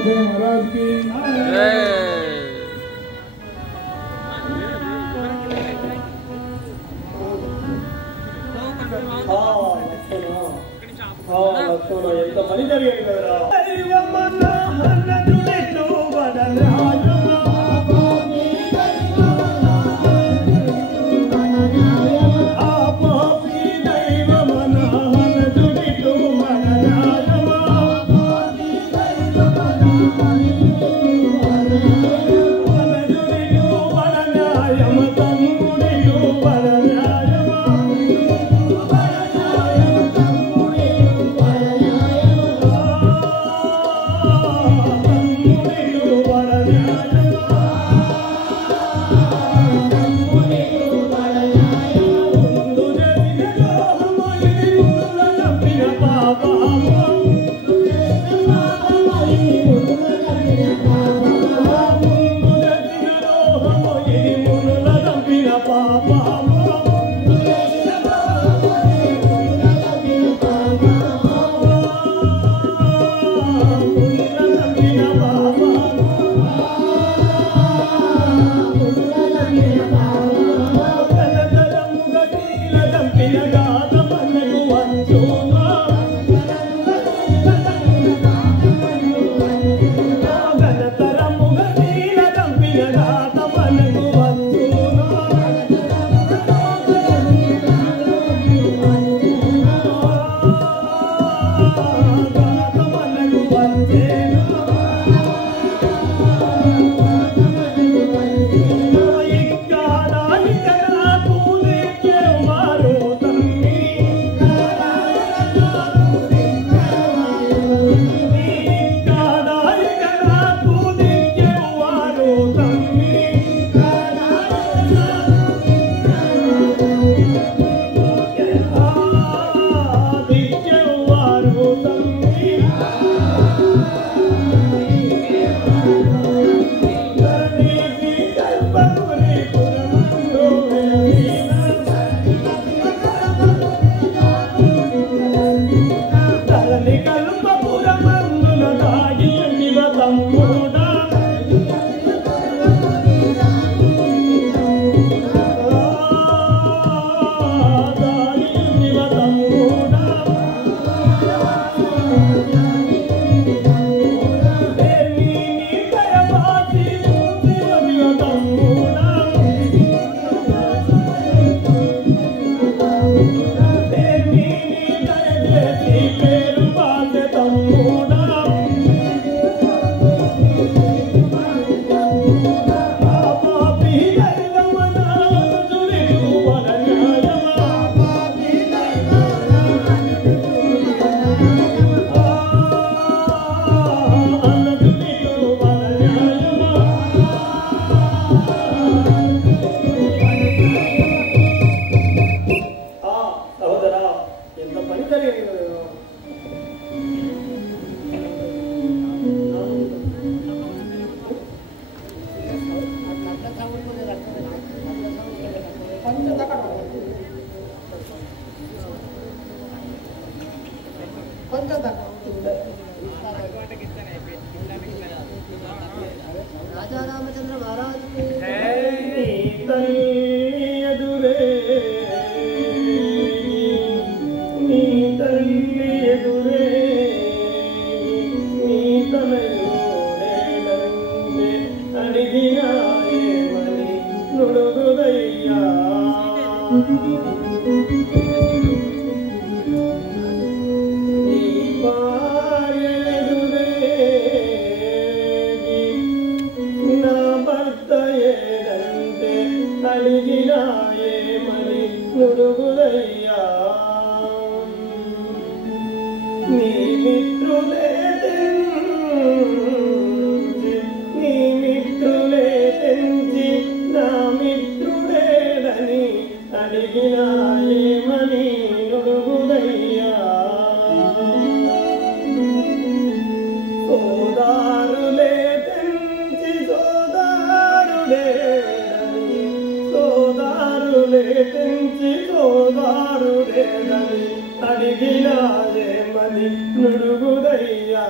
महाराज की ఎంత పని జరిగేది కదరా. राजा रामचंद्र महाराज అడిగినాయే మని నుడుగుదయ్యా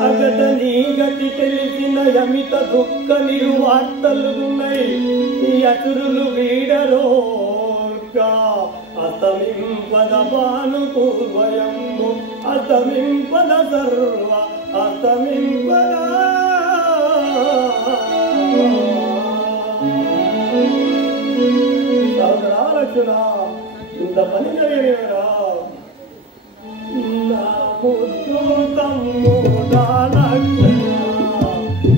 అగట నీ గతి తెలిసిన యమిత దుఃఖ నిర్వార్తలున్నాయి అసురులు వీడరోర్గా అస్తమింపద భానుపూర్వయము అస్తమింపద సర్వ అస్తమింపద సహోదరాలక్షణ ఇంత పని జరిగినరా నా ముద్దు తమ్ముడా లక్షణ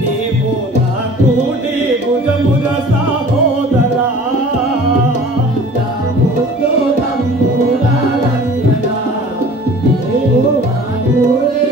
నీవు నా కూటి భుజముల సహోదరా నా ముద్దు తమ్ముడా లక్షణ నీవు నా కూటి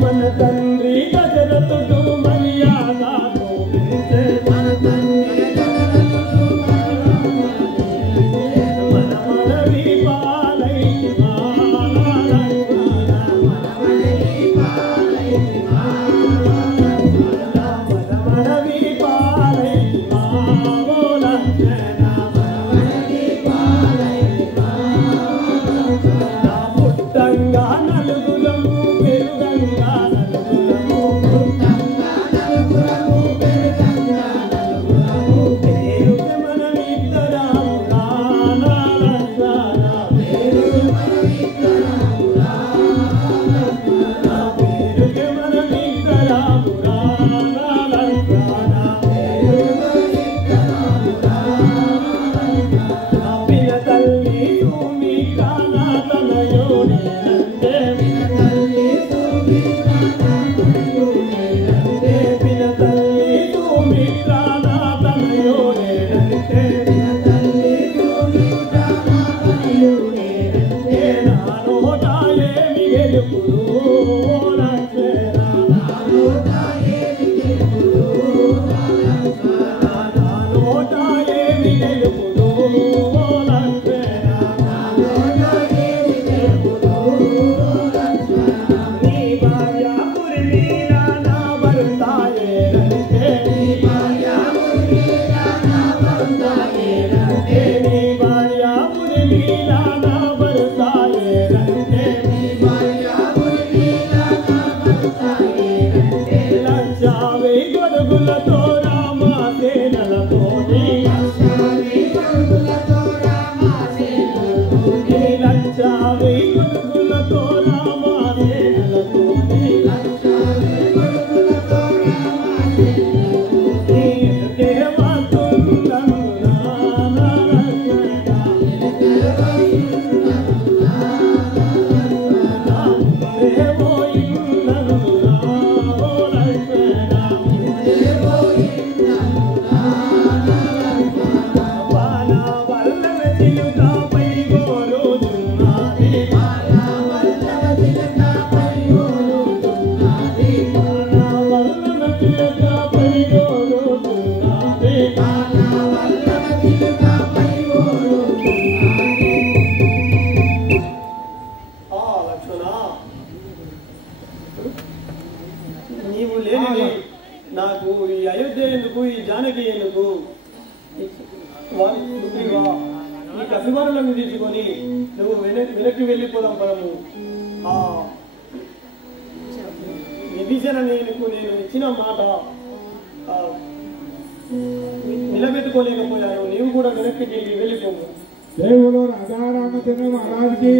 मन तंद्री गजरत डूमरिया ना गोविंद గొడుగులతో రామ సేనలతోని లక్షావి గొడుగులతో రామ సేనలతోని లక్షావి గొడుగులతో రామ సేనలతోని లక్షావి గొడుగులతో రామ సేనలతోని దేవతుందనునా నరకడా దేవో ఇందనునా ఓరకడా దేవో ఇందనునా నరకడా బాలా వల్లవ చిలుకపై గోరుచున్నది బాలా వల్లవ చిలుకపై గోరుచున్నది బాలా వల్లవ చిలుకపై గోరుచున్నది బాలా వల్లవ చిలుకపై గోరుచున్నది ఆ లక్ష్మణ నీవు లేనిది నాకు ఈ అయోధ్య ఎందుకు ఈ జానకి ఎందుకు వారి సుగ్రీవా ఈ కసివారులను తీసుకొని నువ్వు వెనక్కి వెళ్ళిపోదాం పరము ఆ విభీషణ నేను ఇచ్చిన మాట నిలబెట్టుకోలేకపోయాను నీవు కూడా వెనక్కి వెళ్ళిపోము దేవుడు రాజారామచంద్ర మహారాజుకి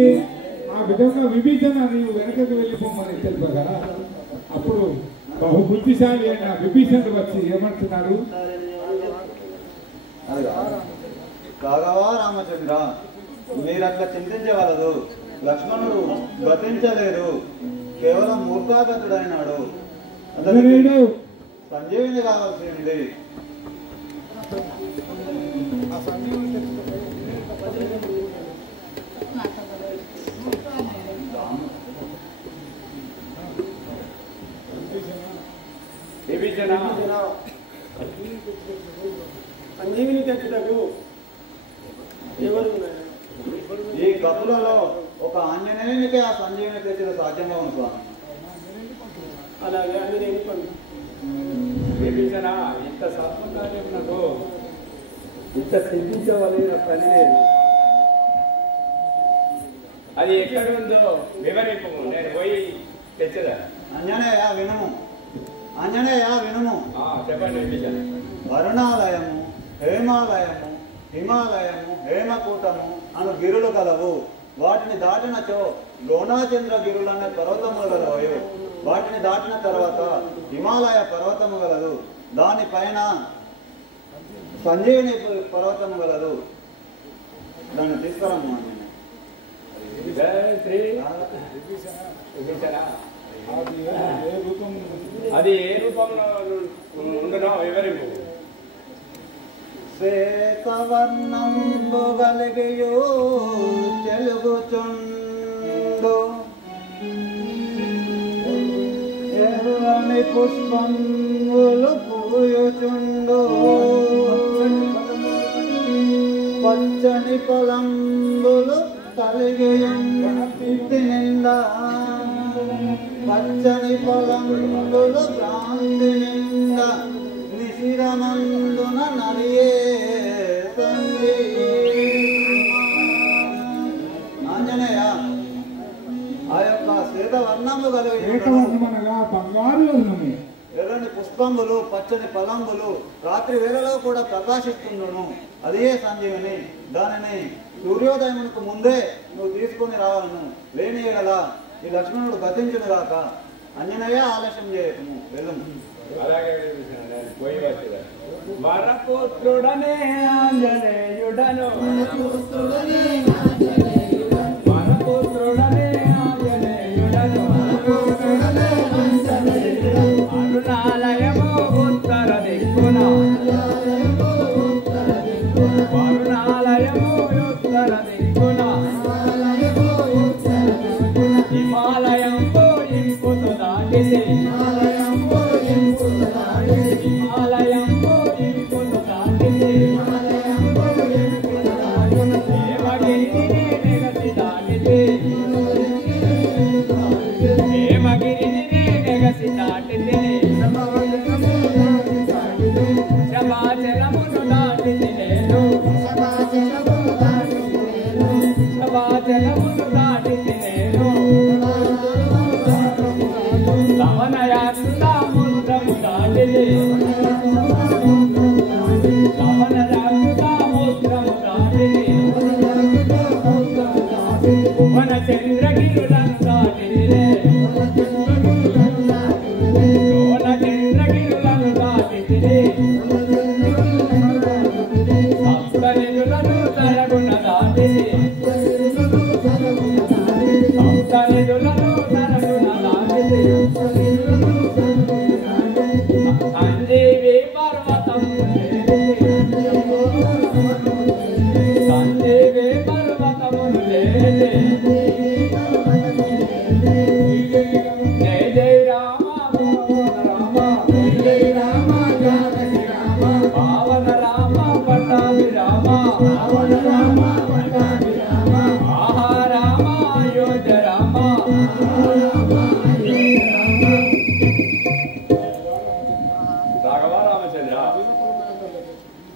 ఆ విధంగా విభీషణ నీవు వెనకకు వెళ్ళిపోమని తెలుపగా అప్పుడు బహు బుద్ధిశాలి అయిన విభీషణుడు వచ్చి ఏమంటున్నాడు? రాఘవా రామచంద్ర, మీరట్లా చింతించగలదు. లక్ష్మణుడు గతించలేదు, కేవలం మూర్ఖాగతుడైనాడు. అతనికి సంజీవిని కావాల్సింది. సంజీవిని తెచ్చుటకు ఎవరు ఈ గతులలో ఒక ఆంజనేయునికి ఆ సంజీవిని తెచ్చిన సాధ్యంగా ఉంది స్వామి. అలాగే ఆంజనేయుని పండు విభీషణ, ఇంత సత్కార్యమునకు ఇంత చింతించవలసిన పని లేదు. అది ఎక్కడ ఉందో వివరింపు, నేను పోయి తెచ్చదా. ఆంజనేయ వినుము, ఆంజనేయ వినుము. చెప్పండి విభీషణ. వరుణాలయము, హేమాలయము, హిమాలయము, హేమకూటము అను గిరులు కలవు. వాటిని దాటినచో ద్రోణాచంద్ర గిరులనే పర్వతములు గలవు. వాటిని దాటిన తర్వాత హిమాలయ పర్వతము గలదు. దానిపైన సంజీవిని పర్వతము గలదు. దాన్ని తీసుకురమ్మా. అది ఏ రూపంలో ఉండునో వివరింపు. శ్వేతవర్ణంబు గలిగియు తెలుగుచుండు, ఎర్రని పుష్పములు పూయుచుండు, పచ్చని పొలంబులు కలిగియుంటి నిండా, పచ్చని పొలంబులు ప్రాంతి నిండా, నిశిరమందున నలియే తండ్రి. ఆంజనేయ, ఆ యొక్క శ్వేతవర్ణము కలిగి బంగారు వర్ణమే, ఎర్రని పుష్పములు, పచ్చని ఫలంబులు రాత్రి వేళలో కూడా ప్రకాశిస్తుండును. అదే సంజీవిని. దానిని సూర్యోదయమునకు ముందే నువ్వు తీసుకొని రావాలను. లేని ఎడల ఈ లక్ష్మణుడు గతించును గాక. ఆంజనేయ, ఆలస్యం చేయకము, వెళ్ళము. అలాగే పోయి వచ్చేదా. వరపుత్రుడనే ఆంజనేయుడను, వరపుత్రుడనే ఆంజనేయుడను, అరుణాలయము ఉత్తర దిక్కున, అరుణాలయము ఉత్తర దిక్కున, హిమాలయం పోయింపుతు దాటితే, హిమాలయం పోయింపుతు దాటితే, హేమగిరిని నెగసి దాటితే, హేమగిరిని నెగసి దాటితే, శమాచలము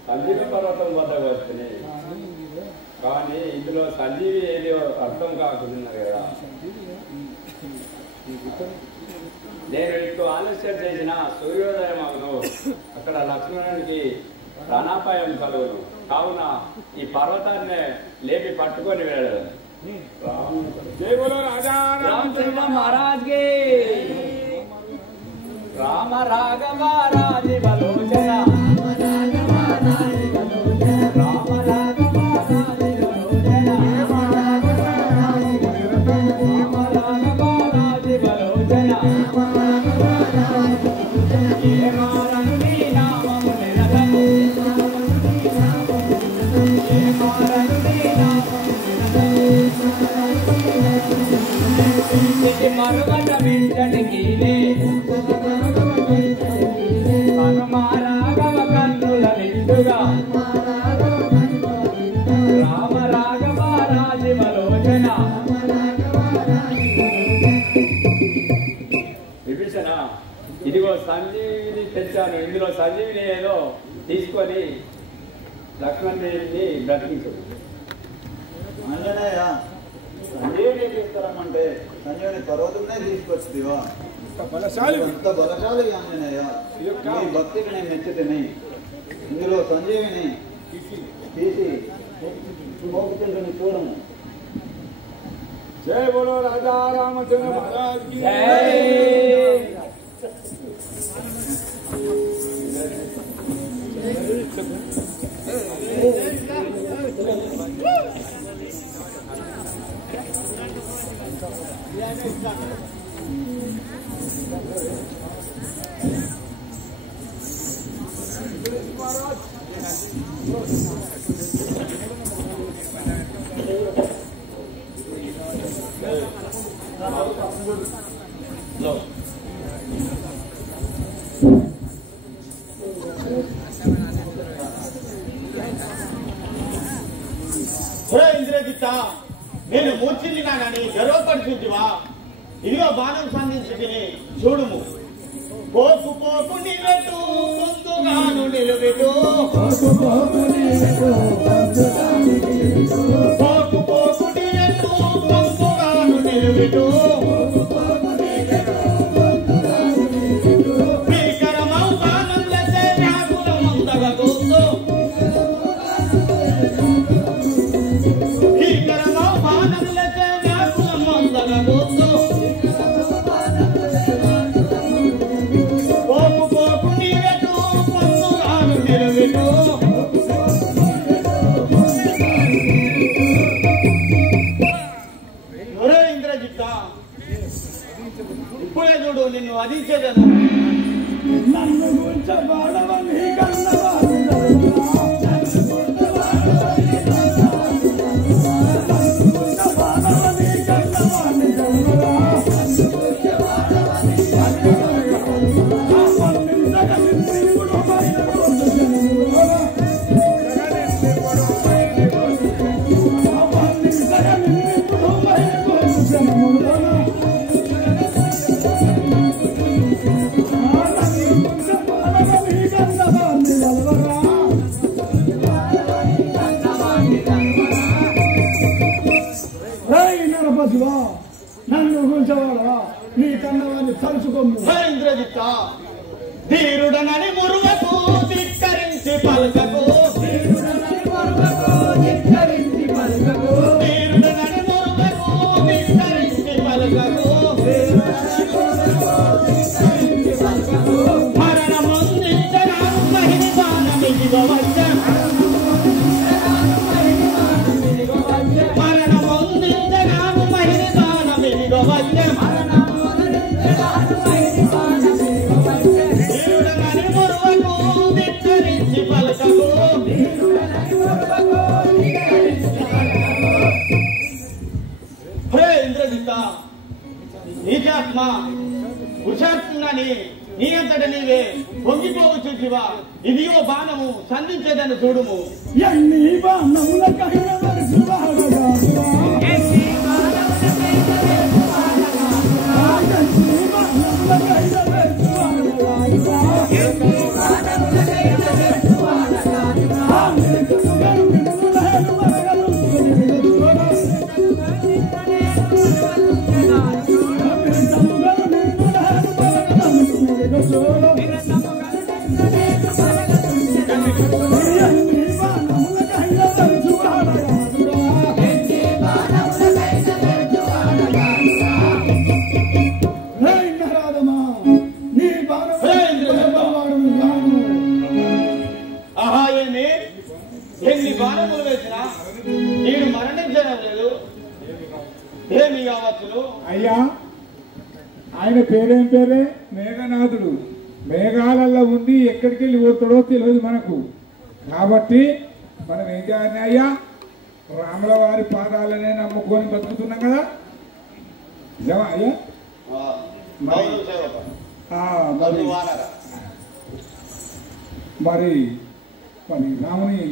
సంజీవ పర్వతం వద్దకు వస్తున్నాయి కానీ ఇందులో సంజీవి ఏదో అర్థం కాకున్నారు కదా. నేను ఇప్పుడు ఆలస్యం చేసిన సూర్యోదయం అవును అక్కడ లక్ష్మణునికి ప్రాణాపాయం కలుగును కావున ఈ పర్వతాన్ని లేపి పట్టుకొని వెళ్ళాలి. జై బోలో రాజా రామచంద్ర మహారాజ్ కి రామ రాఘవ రాజి బలోచన మరుగట వింటనికి హనుమారాఘవ కన్నుల నిండుగా రామ రాఘవ రాజీవలోచన. విభీషణ ఇదిగో సంజీవిని తెచ్చాను, ఇందులో సంజీవిని ఏదో తీసుకొని లక్ష్మణుడిని బ్రతికించు. ఆంజనేయ సంజీవిని తీసుకురమ్మంటే సంజీవిని పర్వతంనే తీసుకొచ్చిదివా? అంత బలశాలి ఆంజనేయ, నీ భక్తికి నేను మెచ్చుతిని. ఇందులో సంజీవిని తీసి మోపుతుంటుని చూడము. జై బోలో రాజా రామచంద్ర మహారాజ్ కి ఇంద్రజిత్ నేను మూర్ఛించినా కానీ గర్వపడుచుంటివా? ఇదిగో బాణం సంధించుకుని చూడుము. పోకు పోకు నిలబెట్టు ముందుగాను నిలబెట్టు, పోకు పోకు నిలబెట్టు ముందుగాను నిలబెట్టు. భీకరమౌ బాణం లెచ్చే వ్యాకుల ముందగ కూర్చో, భీకరమౌ బాణం లెచ్చే వ్యాకుల ముందగ కూర్చో. పోకు పోకు నిలబెట్టు ముందుగాను నిలబెట్టు. ఇంద్రజిత్ ఇప్పుడే చూడు నిన్ను అదించేదను. నన్ను గుంచబాడవని నన్ను గుంచవాడవా నీ కన్నవాన్ని తలుచుకోము. ఇంద్రజిత్ ధీరుడనని మురువకు ధిక్కరించి పలుకకు, ధీరుడనని మురువకు ధిక్కరించి పలుకకు, ధీరుడనని మురువకు ధిక్కరించి పలుకకు. మరణముందించగాను మహిని బాణమిదిగో వచ్చె, మరణముందించగాను మహిని బాణమిదిగో వచ్చె. ధీరుడనని మురువకు ధిక్కరించి పలుకకు. హే ఇంద్రజిత్ నీచాత్మ ఉషాత్మని నీ అంతట నీవే పొంగిపోవచ్చు శివ. ఇదిగో బాణము సంధించేదని చూడుము. ఎన్ని బాణములకైనా బాణములు వేసిన నేను మరణించడం లేదు, ఏమి కావచ్చును? అయ్యా ఆయన పేరేం పేరే? మేఘనాథుడు. మేఘాలలో ఉండి ఎక్కడికి వెళ్ళి పోతాడో తెలియదు మనకు. కాబట్టి మనం ఏం చేయాలి అయ్యా? రాముల వారి పాదాలనే నమ్ముకొని బతుకుతున్నాం కదా, నిజమా అయ్యా? మరి మరి రాముని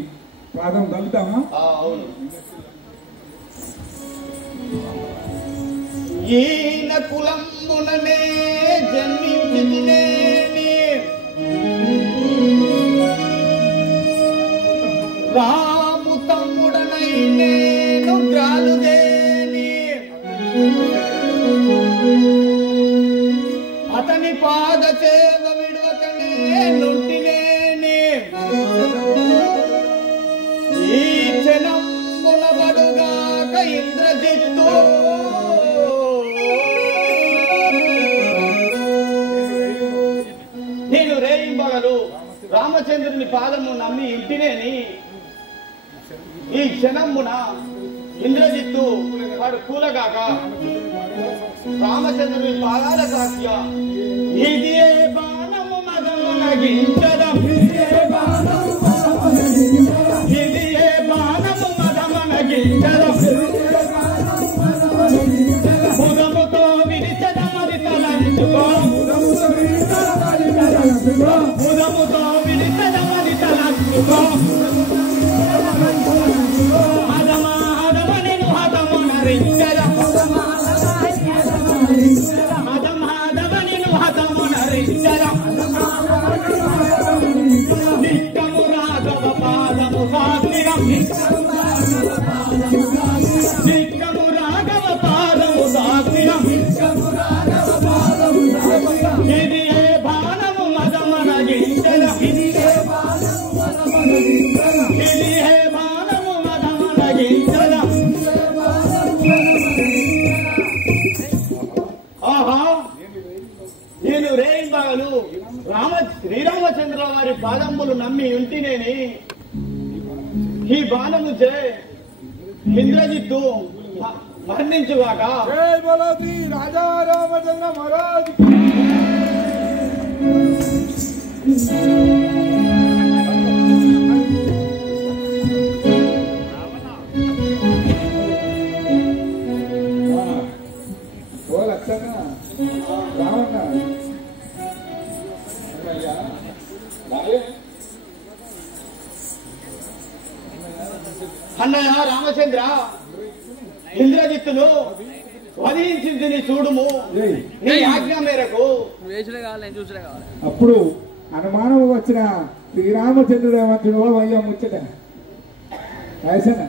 పాదం కలుద్దామా? అవును. ఈయన కులంబుననే జన్మించితినేని రాము తమ్ముడనై నేను గ్రాలుదేని అతని పాద సేవ విడువకనే నుంటినేని ఈ క్షణంబున బడుగాక ఇంద్రజిత్తు నేను రేయింబగలు రామచంద్రుని పాదము నమ్మి ఇంటినేని ఈ క్షణమున ఇంద్రజిత్తు వాడు కూలగాక రామచంద్రుని పాదాల సాక్ష్య ఇది ఏ బాణము మదమునగించడం, ఇది ఏ బాణము మదమునగించడం, ముదముతో విడిచదమది తలంచుకో, ముదముతో విడిచదమది తలంచుకో, హదమని హదమునరించడం, హదమని హదమునరించడం, నిత్యము రాఘవ పాదము సాత్విరం, నిత్యము రాఘవ పాదము సాత్విరం, ఇది ఏ బాణము మదమనగించడం, ఇది ఏ బాణము మదమనగించడం. ఆహా, నేను రేయింబగలు శ్రీరామచంద్ర వారి పాదములు నమ్మి ఉంటినేని ఈ బాణము చే ఇంద్రజిత్తు మరణించుగాక. జై బోలోది రాజా రామచంద్ర మహారాజ్. ఓ లక్షణ రావణ అన్నయ్య రామచంద్ర, ఇంద్రజిత్తును వధించింది నీ చూడుము, నీ ఆజ్ఞ మేరకు. అప్పుడు అనుమానం వచ్చిన శ్రీరామచంద్రుడు వయ్యా ముచ్చట రాయసన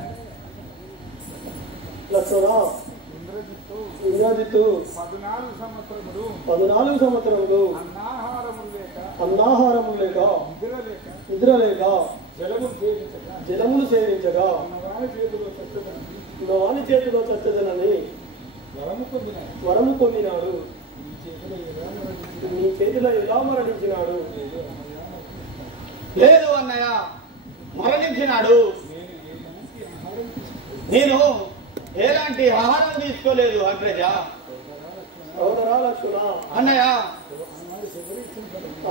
ఇంద్రజిత్తు 14 సంవత్సరములు అన్నాహారము లేక నిద్ర లేక జలములు సేవించగా వాని చేతిలో చచ్చదనని వరము పొందినాడు. నీ చేతిలో ఎలా మరణించినాడు? లేదు అన్నయ్య, మరణించినాడు. నేను ఎలాంటి ఆహారం తీసుకోలేదు అగ్రజ. సోదరా లక్ష్మణ, అన్నయ్య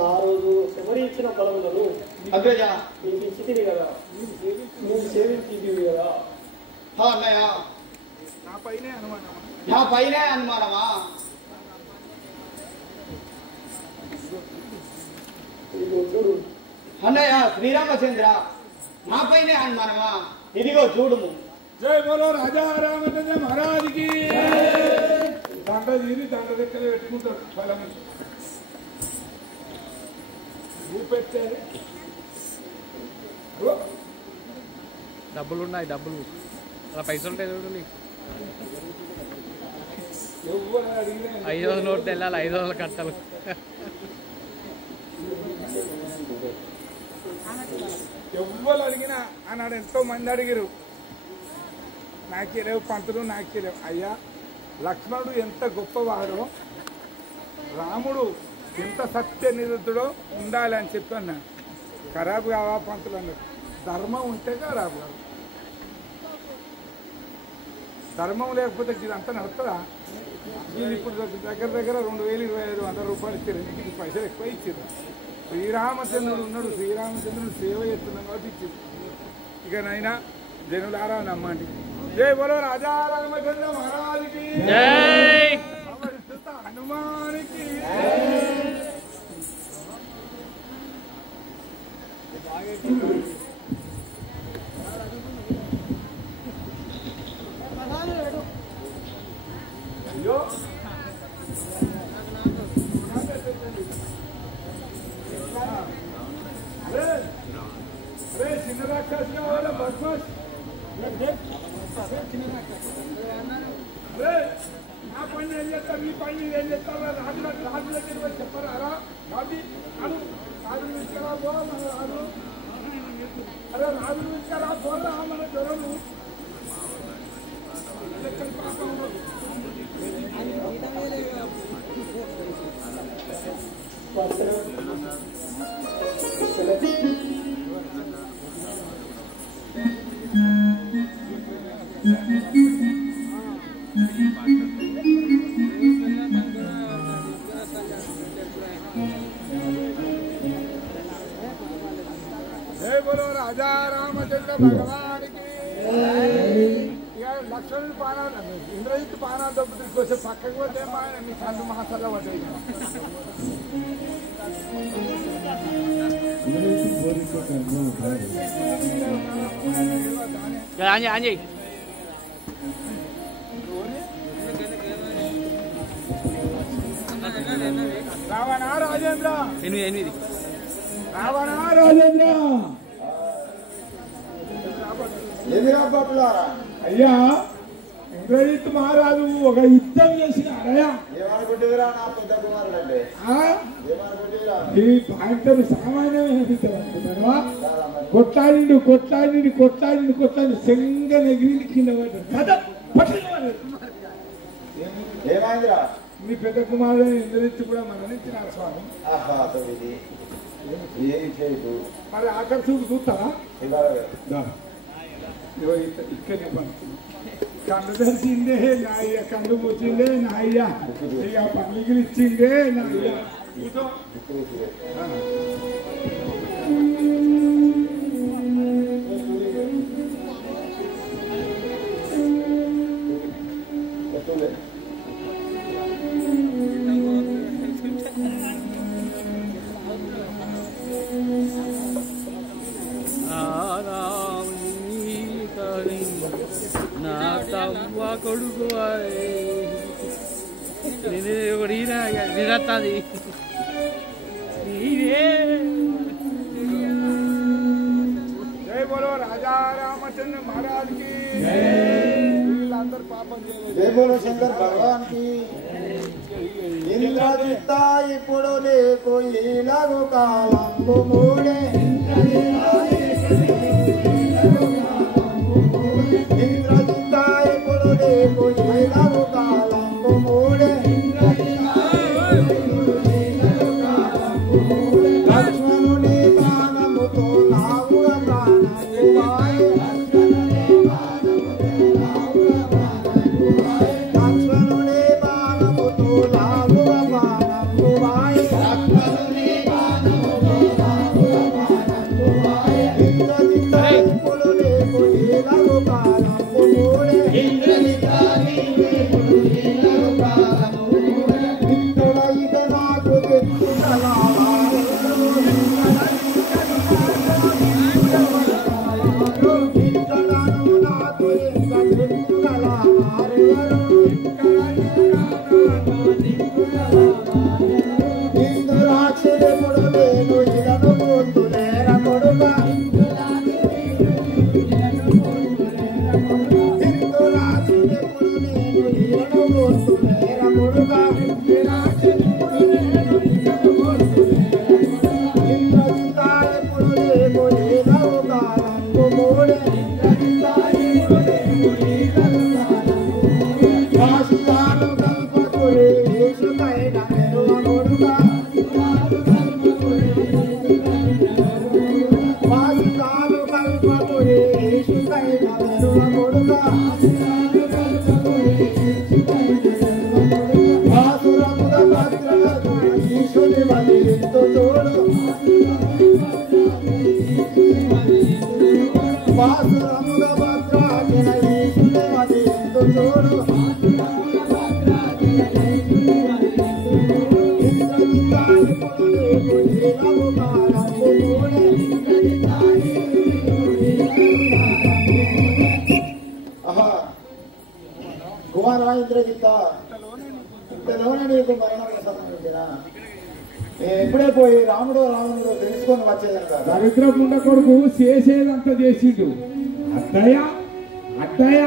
ఆ రోజు శబరి ఇచ్చిన ఫలములను అగ్రజ నీకు ఇచ్చితివి కదా, నువ్వు సేవించితివి కదా. అన్నయ్య నా పైనే అనుమానమా? చూడు అన్నయ్య శ్రీరామచంద్ర, నా పైనే అనుమానమా? ఇదిగో చూడుము. జై బోలో రాజా రామచంద్ర మహారాజుకి. దండ తీరి దండ దగ్గర పెట్టుకుంటాడు ఫలం పెట్టారు. డబ్బులు ఉన్నాయి, డబ్బులు అలా పైసలు ఉంటాయి చూడండి. 500 నోట్లు వెళ్ళాలి, 500 కట్టలు. ఎవ్వరు అడిగినా అన్నాడు. ఎంతో మంది అడిగారు, నాకేలేవు పంతులు, నాకేలేవు. అయ్యా, లక్ష్మణుడు ఎంత గొప్పవాడో, రాముడు ఎంత సత్యనిరుద్ధుడో ఉండాలి అని చెప్పి అన్నాడు. ఖరాబ్ కావా పంతులు అన్నాడు. ధర్మం ఉంటే రాబు ధర్మం లేకపోతే ఇదంతా నడుస్తుందా? వీళ్ళు ఇప్పుడు దగ్గర 2025 రూపాయలు ఇచ్చారు. ఇంటికి పైసలు ఎక్కువ ఇచ్చారు. శ్రీరామచంద్రుడు ఉన్నాడు, శ్రీరామచంద్రుడు సేవ చేస్తున్నాం కాబట్టి ఇచ్చారు. ఇక నైనా జనులారా నమ్మండి. జై బోలో రాజా రామచంద్ర మహారాజుకి, హనుమానికి. అయ్యో అరే చిన్న రాక్షసు కావాలా బస్మస్? అరే నా పని ఏం చేస్తారు, మీ పని ఏం చేస్తారా? రాజులకి చెప్పరా? రాజు రాజులు ఇచ్చారా? పో మన రాజు. అరే రాజులు ఇచ్చారా? పోరా మన జ్వరము. పాపం జై బోలో రాజా రామచంద్ర భగవానికి. ఇక లక్ష్మణుడి పానాలు ఇంద్రజిత్ పానాలు డబ్బు తీసుకొస్తే పక్కకు పోతే మీ కందు మహాసల్లో పడ్డాయి. ఆంజయ్ రావణ రాజేంద్ర, 8 రావణ రాజేంద్ర. అయ్యా ఇంద్రజిత్ మహారాజు ఒక యుద్ధం చేసినారయ్యా. ఏమనుకుంటురా నా పెద్ద కుమారుడు అంటే? ఏమనుకుంటురా? ఈ పాయింటర్ సామాన్యమైన కొట్లాడి సెంగ నెగిరి కింద పడ్డాడు. ఏమైందిరా? మీ పెద్ద కుమారుడు ఇంద్రజిత్ కూడా మరణించినారు స్వామి. ఏం చేయదు మరి ఆఖరి చూపు చూస్తారా? ఇలా ఇక్కడే కండు తెరిచిందే నాయ్య, కండు పూచిందే నాయ్య, ఇక పండుగలు ఇచ్చిందే నాయ్య. నా తవ్వ కొడుకు నిరత్తది జై బోలో రాజా రామచంద్ర మహారాజ్కి. వీళ్ళందరూ పాపం చేయలేదు. జై బోలో శంకర్ భగవాన్ కి. ఇంద్రజిత్త ఇప్పుడు నీకు ఈలగు కాలంబు మూడే. ఇంద్రజిత్త ఇప్పుడు నీకు ఈలగు కాలంబు మూడే. లక్ష్మణుని బాణముతో నావుగ ప్రాణము వాయే. లక్ష్మణుని బాణముతో నావుగ ప్రాణము వాయే. వాసురముల భద్రాకిన ఈశుదేవతి ఎందు చూడు ఇంద్రజిత్తాని పొడలేకు నీలము కాలంబు మూడే. ఆహా కుమారా ఇంద్రజిత్త, ఇంతలోనే నీకు మరణం సంబంధించినా నేను ఎప్పుడే పోయి రాముడు తెలుసుకొని వచ్చేదాను కదా. దరిద్రపుండ కొడుకు చేసేదంతా చేసిండు. అత్తయ్య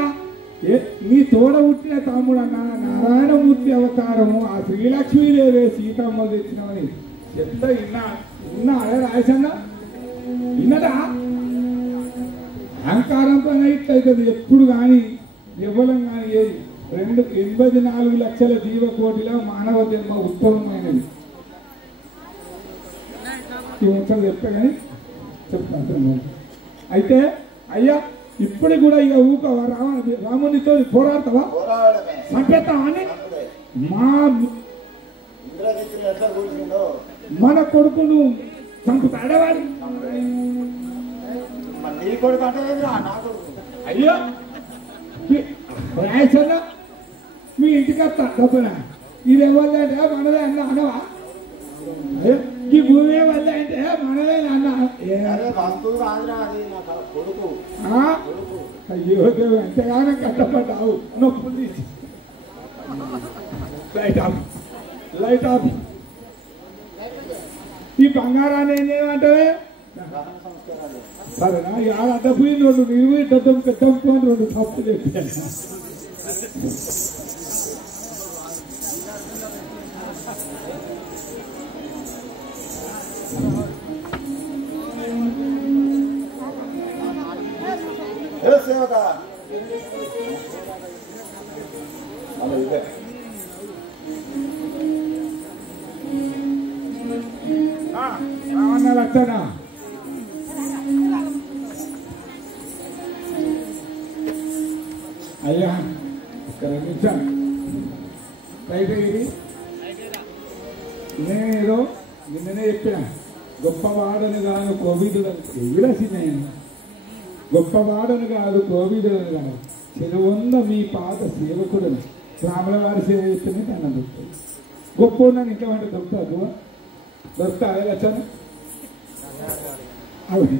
నీ తోడ పుట్టిన తమ్ముడు అన్న నారాయణమూర్తి అవతారము ఆ శ్రీలక్ష్మీదేవి సీతమ్మ తెచ్చినామని చెప్తా విన్నా అదే రాయసన్నా విన్నదా? అహంకారంతో ఇట్లయితుంది ఎప్పుడు కానీ ఇవ్వలం కానీ ఏది 84 లక్షల జీవకోటిలో మానవ జన్మ ఉత్తమమైనది. ఈ ముచ్చట చెప్తా కానీ చెప్తాను. అయితే అయ్యా ఇప్పుడు కూడా ఇక ఊకవా రామునితో పోరాడతావా? సంపెత్తావా అని మన కొడుకును చంపుతాడేవాడు. నీ కొడుకు అంటే నా కొడుకు. అయ్యో రాయసన్నా మీ ఇంటికి వస్తా డబ్బున ఇది ఎవరిదంటే మనదే అన్న అనవా? ఈ భూమి వల్ల అంటే మనదే అన్న. వస్తువు కాదురా అది నా కొడుకు. అయ్యో ఎంతగానో కష్టపడ్డావు. నొప్పులు తీసి లైట్ ఆఫ్. ఈ బంగారాన్ని ఏం చేయమంటావే? సరేనా? ఇవాళ అడ్డపోయి 2 నిలువు పెద్దమ్ము 2 తప్పు చెప్పాను. సేవక లక్షనా అయ్యా ఇక్కడ నిమిషం రైట్. ఇది నేనేదో నిన్ననే చెప్పిన గొప్పవాడని కాదు కోవిదుడు ఎగిరసినాయన. గొప్పవాడని కాదు కోవిదుడు కాదు చెరువంద మీ పాత సేవకుడని రాముల వారి సేవ చేస్తేనే దాన్ని దొరుకుతుంది. గొప్ప ఉన్నాను ఇంకా అంటే దొరుకుతా దొరుకుతా అదే వచ్చాను. అవును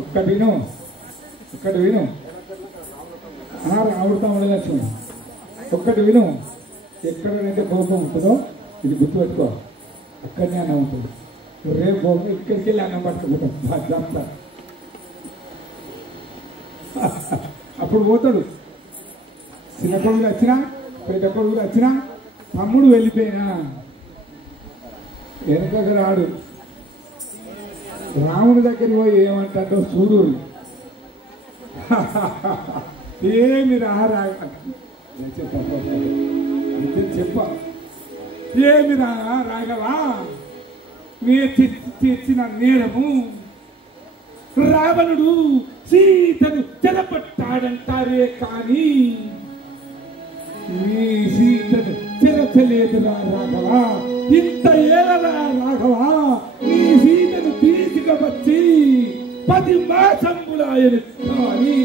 ఒక్కటి విను రావుడుతా ఉండదు. ఒక్కటి విను, ఎక్కడైతే కోపం ఉంటుందో ఇది గుర్తుపెట్టుకో, అక్కడనే అన్నం ఉంటుంది. రేపు కోపం ఇక్కడికి వెళ్ళి అన్నం పట్టుకుంటాం. అప్పుడు పోతాడు. చిన్న కొడుకు వచ్చినా పెద్ద కొడుకు వచ్చినా తమ్ముడు వెళ్ళిపోయినా వెనకకు రాడు. రాముడి దగ్గరికి పోయి ఏమంటాడో చూడు. ఏమి చెప్ప ఏమి రాఘవా నీ తెచ్చిన నేరము రావణుడు సీతను చెరపట్టాడంటారే కానీ నీ సీతను చెరచలేదురా రాఘవా. ఇంత ఏలరా రాఘవా, నీ సీతను తీసుకువచ్చి 10 మాసములాయను కానీ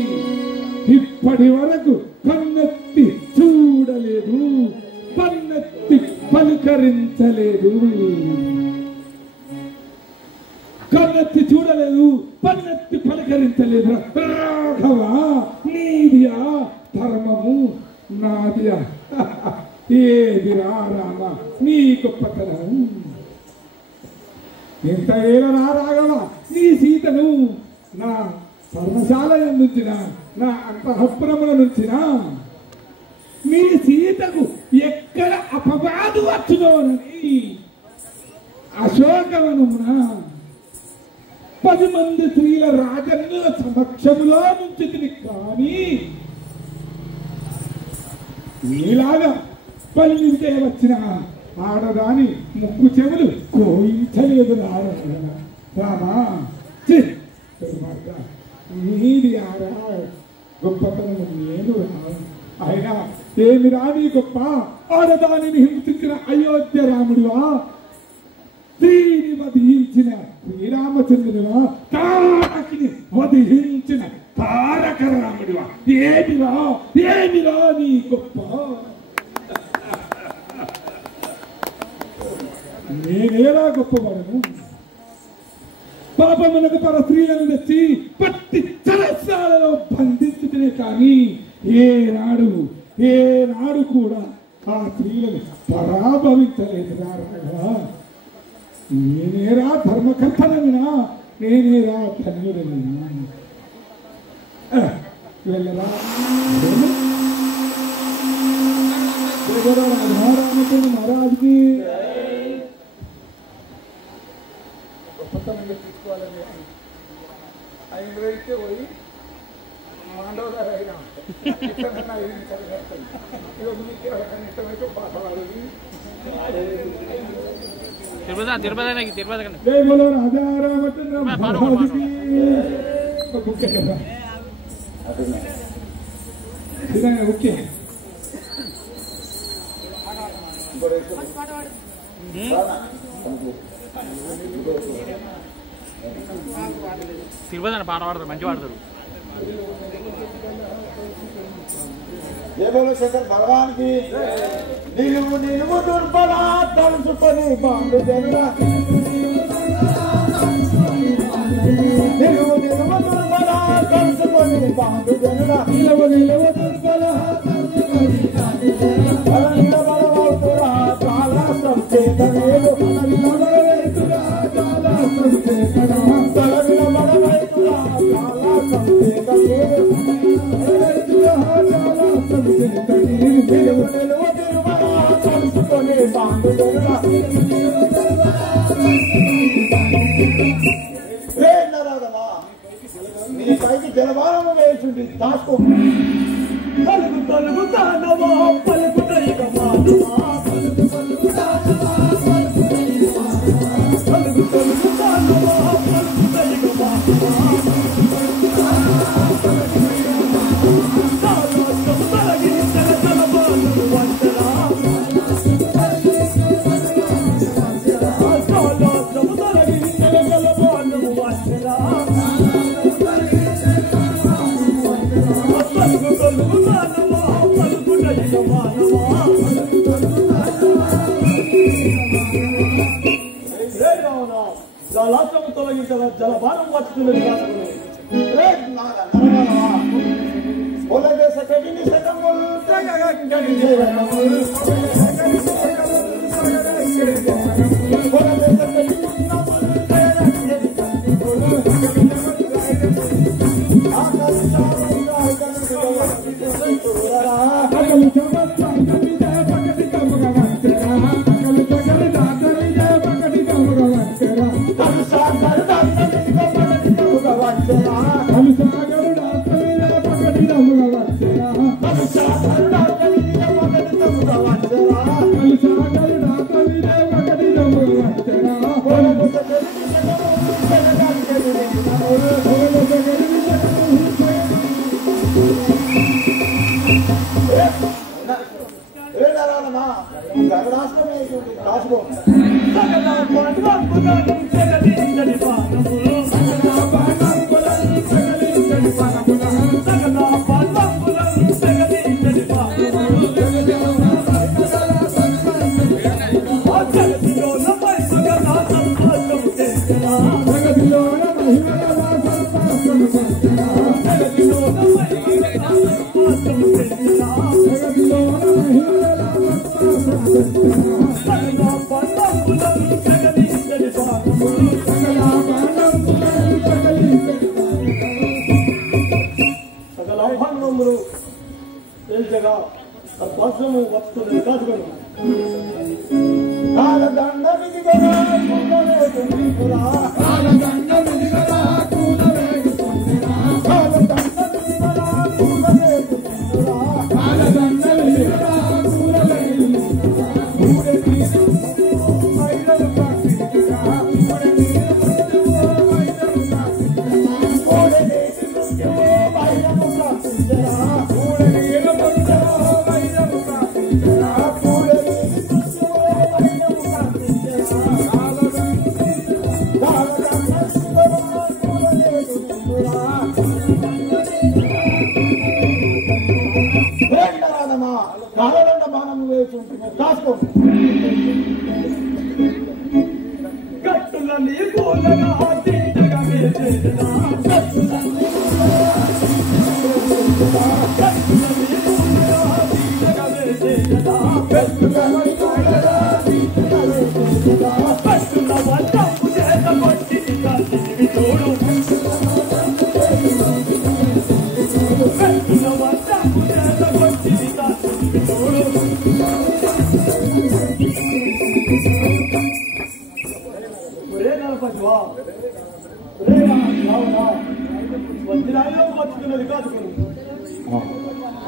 ఇప్పటి వరకు కన్నెత్తి చూడలేదు, పన్నెత్తి పలుకరించలేదు. కన్నెత్తి చూడలేదు, పన్నెత్తి పలకరించలేదు. రాఘవా నీదియా ధర్మము, నాదియా ఏదిరా రామ నీ గొప్పతనం. ఇంత ఏలరా రాఘవ, నీ సీతను నా పర్ణశాల నుంచిన నా అంతఃపురముల నుంచిన నీ సీతకు ఎక్కడ అపవాదు వచ్చునోనని అశోకవనమున 10 మంది స్త్రీల రాజన్నుల సమక్షములో నుంచి కానీ నీలాగా పల్లింటే వచ్చిన ఆడదాని ముక్కు చెవులు కోయించలేదు రామా. నీది ఆరా గొప్పతనము నేను అయినా ఏమి రాని గొప్ప ఆడదానిని హింసించిన అయోధ్య రాముడివా, స్త్రీని వధించిన శ్రీరామచంద్రుడివా, తాకిని వధించిన తారక రాముడివా? ఏమిరా నీ గొప్ప? నేనేలా గొప్పవాడను? పాపమునకు పర స్త్రీలను తెచ్చి పట్టి చరసాలలో బంధించుటనే కానీ ఏనాడు కూడా ఆ స్త్రీలను పరాభవించలేదు. నేనేరా ధర్మకర్తనమినా, నేనేరా ధన్యుడమినా. వెళ్ళరా రామచంద్ర మహారాజుకి గొప్పతనంగా తీసుకోవాలని ఆయన వెళ్తే పోయి మాండవదారు అయినా ఇష్టమైతే పాటలాడి తిరుపతి రాజా రామచంద్ర మహారాజుకి ఓకే. తిరుపతి అని పాట పాడతారు, మంచి పాడతారు. జయబోలో శంకర్ భగవాన్ కి. నిలువు దుర్బల తలుచుకొని బాండు జనుడా, నిలువు దుర్బల తలుచుకొని బాండు జనుడా, నిలువు దుర్బల బలవౌతురా చాలా సంచేతనేలు, బలవౌతురా చాలా సంచేతనేలు, నీ పైకి జలవారము వేసుండి దాచుకో. పలుకు తానవా పలుకు జలాశము తొలగించగా జలభారం వచ్చుతున్నది కాదు.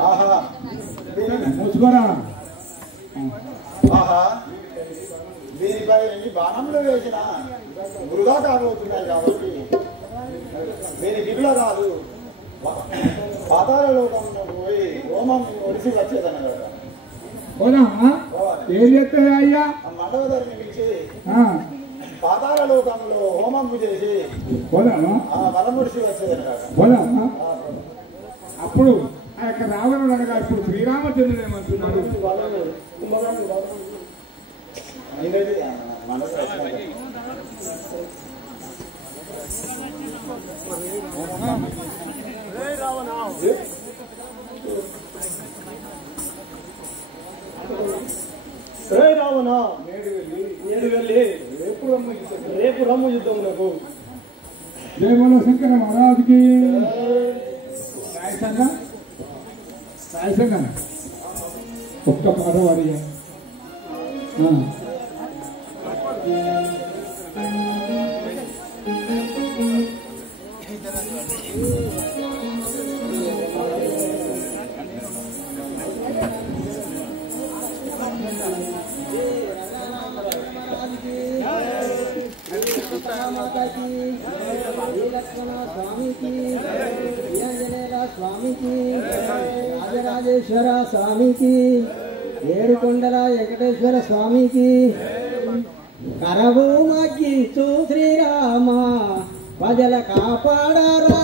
ఆహా మూసుకోరా. ఆహా దీనిపై ఎన్ని బాణంలో వేసిన వృధా కాకపోతున్నాయి కాబట్టి దీని దిగుల కాదు పాతాళ లోకంలో పోయి హోమం ఒడిసి వచ్చేదన్నమాట. పోదామా? ఏం చెప్తాయి అయ్యా? ఆ మండపధరిని పిలిచి ఆ, పాతాళ లోకంలో హోమం చేసి పోదామా? ఆ వరముడిసి వచ్చేదన్నమాట. పోదామా? అప్పుడు ఆ యొక్క రావణుడు అనగా ఇప్పుడు శ్రీరామచంద్రుడు ఏమంటున్నాడు? అయినది మండపం వచ్చినాక. రావణ నేడు వెళ్ళి రేపు రమ్ము యుద్ధం నాకు జయ బోలో శంకర మహారాజుకి. సాయసంగా సాయసంగా ఒక్క పాట వాడియా. స్వామికి రాజరాజేశ్వర స్వామికి ఏడుకొండల వెంకటేశ్వర స్వామికి కరవు మగ్గిస్తూ శ్రీరామ ప్రజల కాపాడారా.